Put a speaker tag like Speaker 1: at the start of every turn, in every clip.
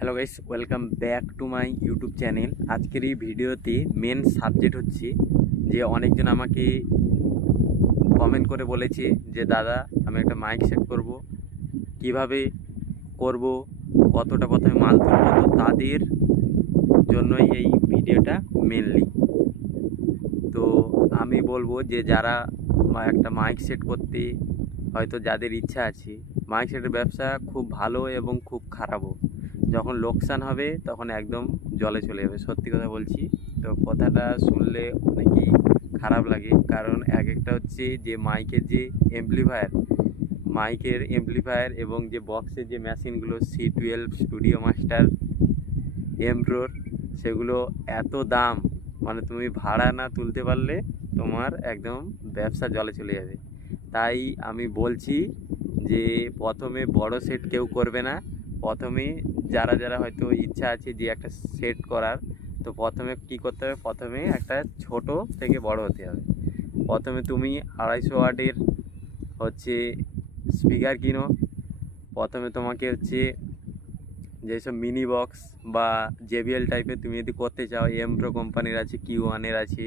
Speaker 1: Hello guys welcome back to my YouTube channel আজকের এই ভিডিওতে মেন সাবজেক্ট হচ্ছে যে অনেকজন আমাকে কমেন্ট করে বলেছে যে, দাদা, আমি একটা মাইক সেট করব। কীভাবে করব? কতটা প্রথমে মাল তুলব? তো তাদের জন্যই এই ভিডিওটা মেনলি তো আমি বলব যে, যারা একটা মাইক সেট করতে হয়তো যাদের ইচ্ছা আছে মাইক সেটের ব্যবসা খুব ভালো এবং খুব খারাপও। যখন লোকসান হবে, তখন একদম জলে চলে যাবে। সত্যি কথা বলছি। তো কথাটা শুনলে অনেকই খারাপ লাগে। কারণ এক একটা হচ্ছে যে মাইকের যে এমপ্লিফায়ার মাইকের এমপ্লিফায়ার এবং যে বক্সের যে মেশিনগুলো সি টুয়েলভ স্টুডিও মাস্টার এমপ্রোর সেগুলো এত দাম। মানে তুমি ভাড়া না তুলতে পারলে তোমার একদম ব্যবসা জলে চলে যাবে। তাই আমি বলছি যে প্রথমে বড় সেট কেউ করবে না। প্রথমে যারা যারা হয়তো ইচ্ছা আছে যে একটা সেট করার, তো প্রথমে কি করতে হবে? প্রথমে একটা ছোট থেকে বড় হতে হবে। প্রথমে তুমি আড়াইশো ওয়াটের হচ্ছে স্পিকার কিনো। প্রথমে তোমাকে হচ্ছে যেসব মিনি বক্স বা জেবিএল টাইপের তুমি যদি করতে চাও এমপ্রো কোম্পানির আছে কিউ ওয়ানের আছে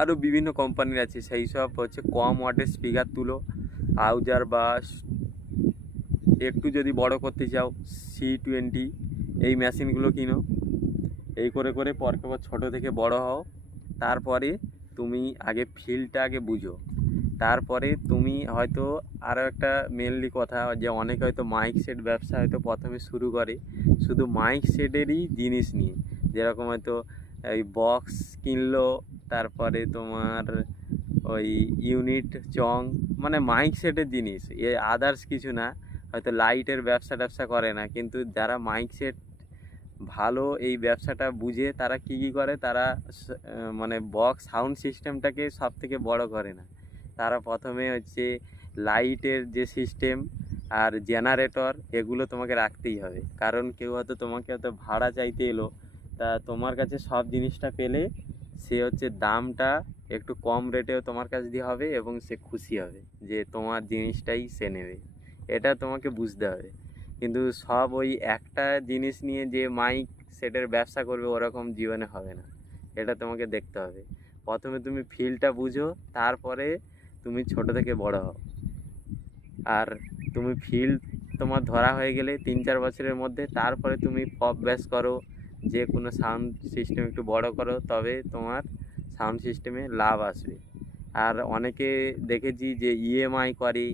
Speaker 1: আরও বিভিন্ন কোম্পানির আছে, সেই সব হচ্ছে কম ওয়াটের স্পিকার তুলো। আউজার বা একটু যদি বড় করতে চাও সি টোয়েন্টি এই মেশিনগুলো কিনো। এই করে করে পর ছোটো থেকে বড় হও। তারপরে তুমি আগে ফিল্ডটা আগে বুঝো। তারপরে তুমি হয়তো আরও একটা মেনলি কথা, যে অনেকে হয়তো মাইক সেট ব্যবসা হয়তো প্রথমে শুরু করে। শুধু মাইক সেটেরই জিনিস নিয়ে। যেরকম হয়তো এই বক্স কিনলো, তারপরে তোমার ওই ইউনিট চং মানে মাইক সেটের জিনিস। এ আদার্স কিছু না। হয়তো লাইটের ব্যবসা ট্যাবসা করে না, কিন্তু যারা মাইক সেট ভালো এই ব্যবসাটা বুঝে তারা কি কি করে? তারা মানে বক্স সাউন্ড সিস্টেমটাকে সব থেকে বড় করে না। তারা প্রথমে হচ্ছে লাইটের যে সিস্টেম আর জেনারেটর এগুলো তোমাকে রাখতেই হবে। কারণ কেউ হয়তো তোমাকে হয়তো ভাড়া চাইতে এলো, তা তোমার কাছে সব জিনিসটা পেলে সে হচ্ছে দামটা একটু কম রেটেও তোমার কাছে দিয়ে হবে এবং সে খুশি হবে যে তোমার জিনিসটাই সে নেবে। এটা তোমাকে বুঝতে হবে। কিন্তু সব ওই একটা জিনিস নিয়ে যে মাইক সেটের ব্যবসা করবে ওরকম জীবনে হবে না। এটা তোমাকে দেখতে হবে। প্রথমে তুমি ফিল্ডটা বুঝো, তারপরে তুমি ছোট থেকে বড় হও। আর তুমি ফিল্ড তোমার ধরা হয়ে গেলে তিন চার বছরের মধ্যে তারপরে তুমি পপ ব্যাস করো, যে কোনো সাউন্ড সিস্টেম একটু বড় করো, তবে তোমার সাউন্ড সিস্টেমে লাভ আসবে। আর অনেকে দেখেছি যে ইএমআই করে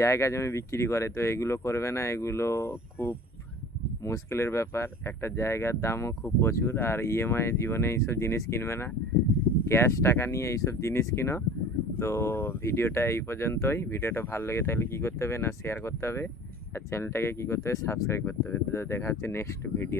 Speaker 1: জায়গা জমি বিক্রি করে, তো এগুলো করবে না, এগুলো খুব মুশকিলের ব্যাপার। একটা জায়গার দামও খুব প্রচুর, আর ইএমআই জীবনে এইসব জিনিস কিনবে না। ক্যাশ টাকা নিয়ে এইসব জিনিস কিনো। তো ভিডিওটা এই পর্যন্তই। ভিডিওটা ভালো লেগে থাকলে কী করতে হবে না শেয়ার করতে হবে। আর চ্যানেলটাকে কী করতে হবে সাবস্ক্রাইব করতে হবে। তো দেখা হচ্ছে নেক্সট ভিডিও